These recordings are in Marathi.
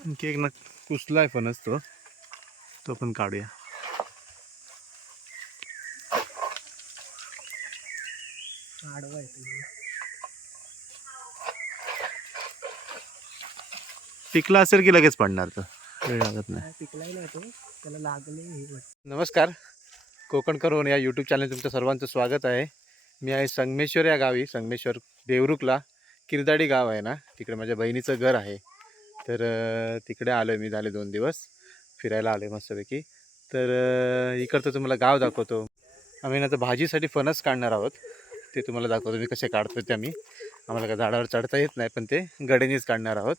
आणखी एक ना कुसलाय फणस तो पण काढूया. पिकला असेल की लगेच पडणार, तो वेळ लागत नाही. पिकलाय नाही तो, त्याला लागले. नमस्कार, कोकण करून या यूट्यूब चॅनल तुमचं सर्वांचं स्वागत आहे. मी आहे संगमेश्वर या गावी. संगमेश्वर देवरुखला किरदाडी गाव आहे ना, तिकडे माझ्या बहिणीचं घर आहे. तर तिकडे आलो आहे मी, झाले 2 दिवस फिरायला आलो आहे मस्तपैकी. तर इकडचं तुम्हाला गाव दाखवतो. आम्ही ना तर भाजीसाठी फणस काढणार आहोत, ते तुम्हाला दाखवतो मी कसे काढतो ते. आम्हाला काय झाडावर चढता येत नाही, पण ते गडेनीच काढणार आहोत.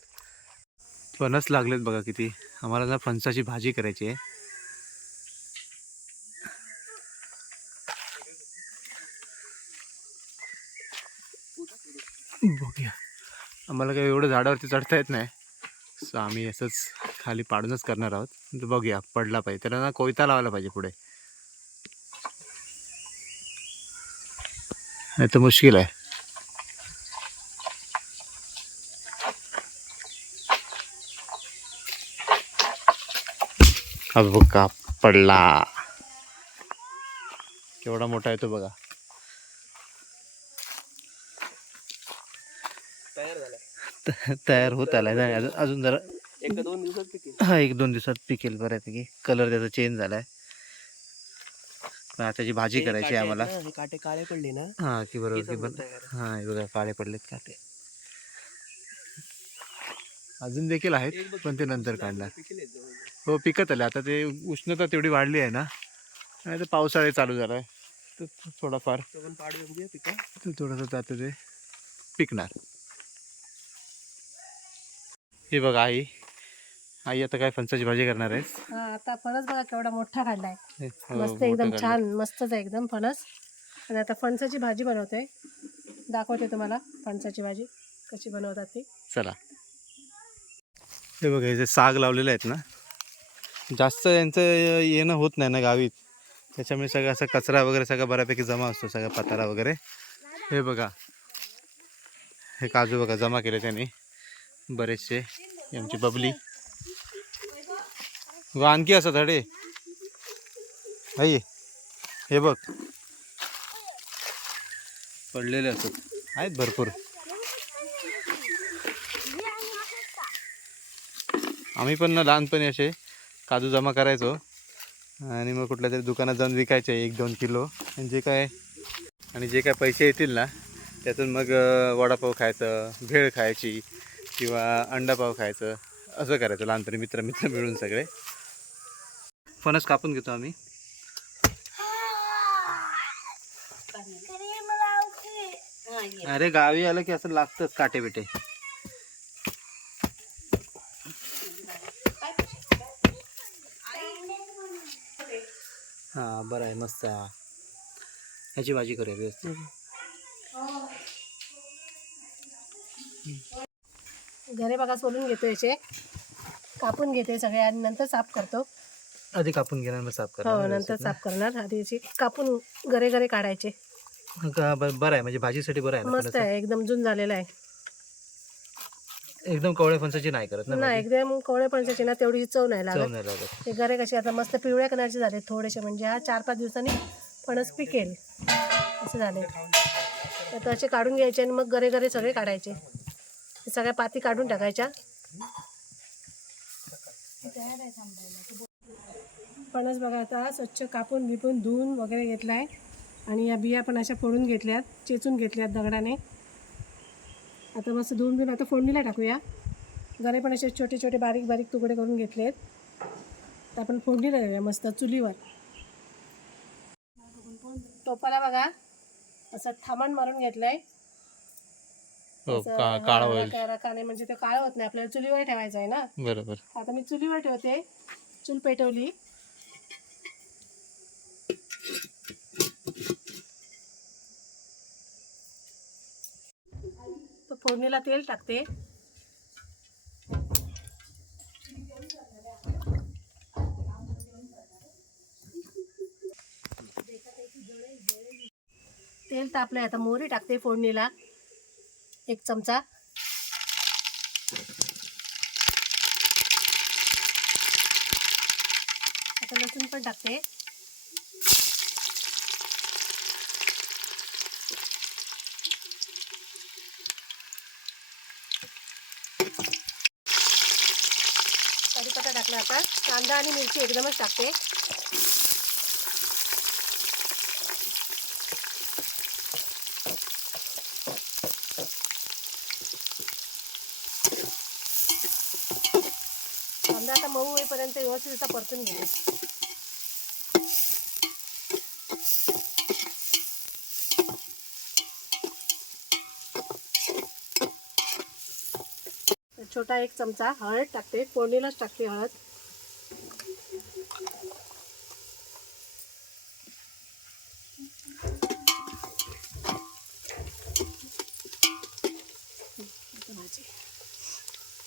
फणस लागलेत बघा किती. आम्हाला ना फणसाची भाजी करायची आहे. बघूया, आम्हाला काही एवढं झाडावरती चढता येत नाही, सो आम्ही असंच खाली पाडूनच करणार आहोत. तर बघूया, पडला पाहिजे त्याला ना, कोयता लावायला पाहिजे पुढे, नाही तर मुश्किल आहे. हा बघा, पडला. केवढा मोठा आहे तो बघा. तयार होत आलाय नाही अजून जरा 1-2 दिवसात पिकेल. हा, 1-2 दिवसात पिकेल बऱ्यापैकी. कलर त्याचा चेंज झालाय. त्याची भाजी करायची आहे आम्हाला. काटे काळे पडले ना, हा की बरोबर की हा, हे बघा काळे पडलेत काटे. अजून देखील आहेत, पण ते नंतर काढणार. हो, पिकत आले आता. ते उष्णता तेवढी वाढली आहे ना, नाही तर पावसाळा चालू झाला आहे, तर थोडाफार थोडंसं आता ते पिकणार. हे बघा, आई आता काय फणसाची भाजी करणार आहे. आता फणस बघा केवढा मोठा काढलाय. हो, मस्त एकदम मोठं छान, मस्तच आहे एकदम फणस. आणि आता फणसाची भाजी बनवते, दाखवते तुम्हाला फणसाची भाजी कशी बनवतात ती. चला. हे बघा, हे जे साग लावलेले आहेत ना, जास्त यांचं येणं होत नाही ना गावी, त्याच्यामुळे सगळं असं कचरा वगैरे सगळं बऱ्यापैकी जमा असतो, सगळा पतारा वगैरे. हे बघा, हे काजू बघा जमा केले त्यांनी बरेचसे. आमची बबली व आणखी असं धडे हे बघ पडलेले असत आहेत भरपूर. आम्ही पण ना लहानपणी असे काजू जमा करायचो आणि मग कुठल्या तरी दुकानात जाऊन विकायचे 1-2 किलो. आणि जे काय पैसे येतील ना, त्यातून मग वडापाव खायचं, भेळ खायची किंवा अंडापाव खायचं, असं करायचं लहानपणी मित्र मिळून सगळे. फणस कापून घेतो आम्ही. अरे गावी आलं की असं लागतंच काटे बिटे. हा बरं आहे, मस्त आहे. ह्याची भाजी करूया व्यवस्थित. घरे बघा सोलून घेतो, याचे कापून घेते सगळे आणि नंतर साफ करतो. आधी कापून घेणार, मग साफ हो, करणार. नंतर साफ करणार. आधी याची कापून घरे काढायचे. बरं आहे, म्हणजे भाजीसाठी बरं आहे ना. मस्त आहे, एकदम जून झालेला आहे. एकदम कवळे फणसाची नाही करत ना, नाही एकदम कोवळे फणसाची ना तेवढी चव नाही चव लागत. नाही लागत. हे घरे कसे आता मस्त पिवळ्या कलरचे झाले थोडेसे, म्हणजे हा 4-5 दिवसांनी फणस पिकेल असं झाले. तर असे काढून घ्यायचे आणि मग घरे सगळे काढायचे. सगळ्या पाती काढून टाकायच्या. फणस बघा आता स्वच्छ कापून बिपून धुवून वगैरे घेतला आहे. आणि या बिया पण अशा फोडून घेतल्यात, चेचून घेतल्यात दगडाने. आता मस्त धुवून बिवून आता फोडणीला टाकूया. गरे पण असे छोटे छोटे बारीक बारीक तुकडे करून घेतलेत. तर आपण फोडणीला देऊया मस्त चुलीवर. टोपाला बघा असं थामण मारून घेतलंय. काळा होईल रकाने, म्हणजे ते काळं होत नाही. आपल्याला चुलीवर ठेवायचं आहे ना. बरोबर. आता मी चुलीवर ठेवते. चूल पेटवली. तर फोडणीला तेल टाकते. तेल तापलंय, आता मोहरी टाकते फोडणीला 1 चमचा. आता लसूण पण टाकते. कढीपत्ता टाकला. आता कांदा आणि मिरची एकदमच टाकते. कांदा आता मऊ होईपर्यंत व्यवस्थित असा परतून घेते. छोटा 1 चमचा हळद टाकते. फोडणीलाच टाकते हळद.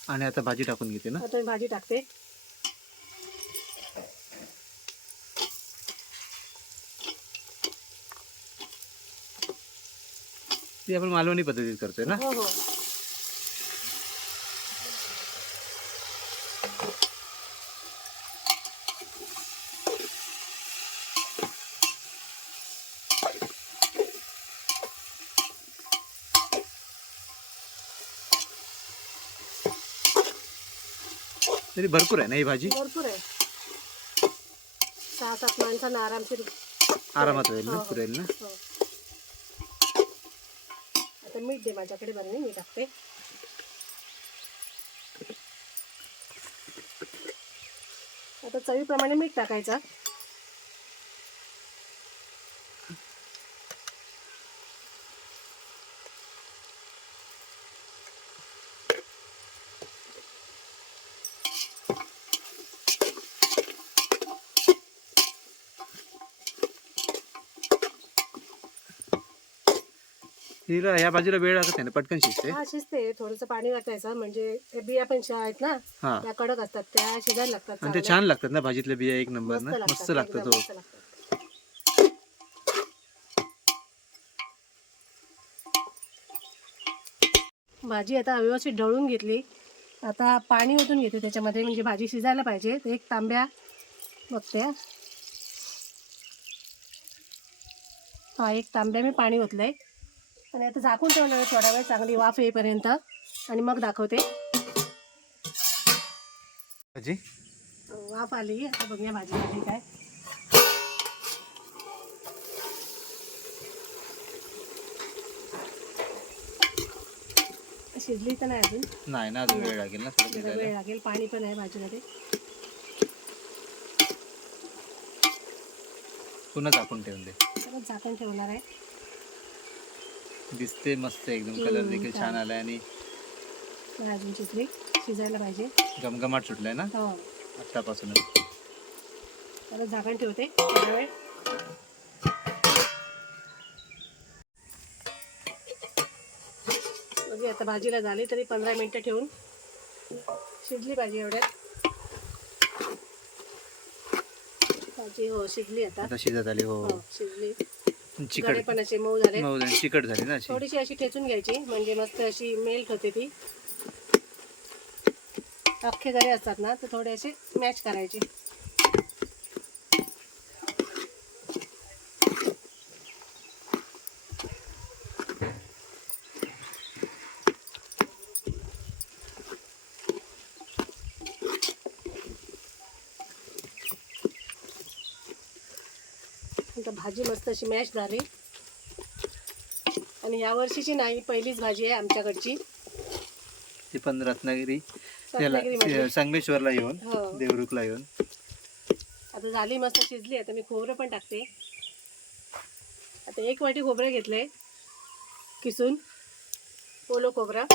आणि आता भाजी टाकून घेते ना. आता मी भाजी टाकते. ती आपण मालवणी पद्धतीत करतोय ना. हो हो. तरी भरपूर आहे ना ही भाजी. भरपूर आहे. 6-7 माणसांना आरामशीर आरामात होईल ना. हो, हो. पुरेल ना. हो. आता मीठ दे माझ्याकडे. बरं मी टाकते. आता चवीप्रमाणे मीठ टाकायचं. हिला ह्या भाजीला वेळ लागत नाही ना, पटकन शिजते. हा शिजते. थोडंसं पाणी वाटायचं म्हणजे हे बिया पण आहेत ना, हा. त्या कडक असतात, त्या शिजायला लागतात. आणि ते चांगल्या. छान लागतात ना भाजीतले बिया. एक नंबर ना. मस्त एकदम लागतात. हो. मस्त लागतात. भाजी आता व्यवस्थित ढवळून घेतली. आता पाणी ओतून घेते त्याच्यामध्ये, म्हणजे भाजी शिजायला पाहिजे. तर 1 तांब्या बघते. हा 1 तांब्या मी पाणी ओतलंय. आणि आता झाकून ठेवणार आहे थोडा वेळ, चांगली वाफ येईपर्यंत. आणि मग दाखवते. भाजी वाफ आली. आता बघूया भाजी आली काय. शिजली तर नाही अजून. नाही ना, अजून वेळ लागेल ना थोडं जरा शिजायला. वेळ लागेल. पाणी पण आहे भाजीमध्ये. पुन्हा झाकून ठेवून दे. परत झाकण ठेवणार आहे. दिसते मस्त एकदम. कलर देखील छान आलाय आणि पण अजून शिजली. शिजायला पाहिजे. गमगमाट सुटलाय ना हो. आत्तापासूनच. परत झाकण ठेवते थोडा वेळ. बघूया आता भाजीला झाली तरी 15 मिनिटं ठेवून. शिजली भाजी एवढ्यात. भाजी हो शिजली आता. आता शिजत आली. हो. हो शिजली. चिकट गडे पण असे मऊ झाले. मऊ झाली, चिकट झाली ना अशी. थोडीशी अशी ठेचून घ्यायची म्हणजे मस्त अशी मेल्ट होते ती. अख्खे गरे असतात ना, तर थोडे असे मॅच करायचे. आता भाजी मस्त अशी मॅश झाली. आणि या वर्षीची नाही, पहिलीच भाजी आहे आमच्याकडची. ती पण रत्नागिरी रत्नागिरीमध्ये. संगमेश्वरला येऊन, हो. देवरुखला येऊन. आता झाली मस्त शिजली. आता मी खोबरं पण टाकते. आता 1 वाटी खोबरं घेतलंय किसून, ओलं खोबरं.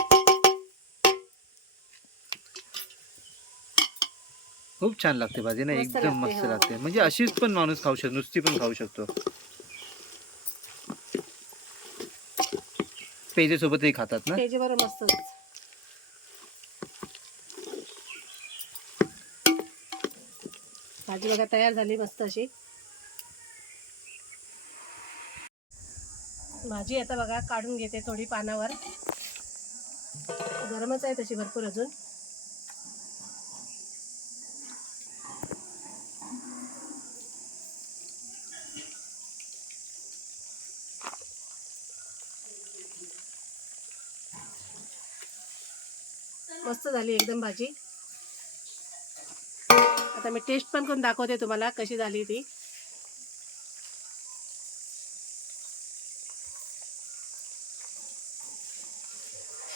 खूप छान लागते भाजी ना. मस्त एकदम लागते, मस्त हो. लागते. म्हणजे अशीच पण माणूस खाऊ शकतो, नुसती पण खाऊ शकतो. पेजे सोबतही खातात ना. त्याच्याबरोबर मस्त. भाजी बघा तयार झाली मस्त अशी. भाजी आता बघा काढून घेते थोडी पानावर. गरमच आहे तशी भरपूर अजून. मस्त झाली एकदम भाजी. आता मी टेस्ट पण करून दाखवते तुम्हाला कशी झाली ती.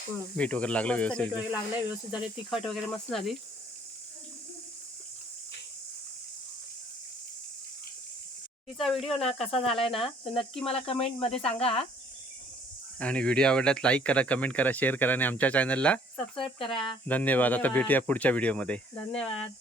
मीठ वगैरे लागलं मस्त मीठ व्यवस्थित. वगैरे लागलंय, व्यवस्थित झाले, तिखट वगैरे मस्त झाली. तिचा व्हिडिओ ना कसा झालाय ना तर नक्की मला कमेंट मध्ये सांगा. आणि व्हिडिओ आवडल्यास लाईक करा, कमेंट करा, शेअर करा आणि आमच्या चॅनलला सबस्क्राईब करा. धन्यवाद. आता धन्यवाद. भेटूया पुढच्या व्हिडिओमध्ये. धन्यवाद.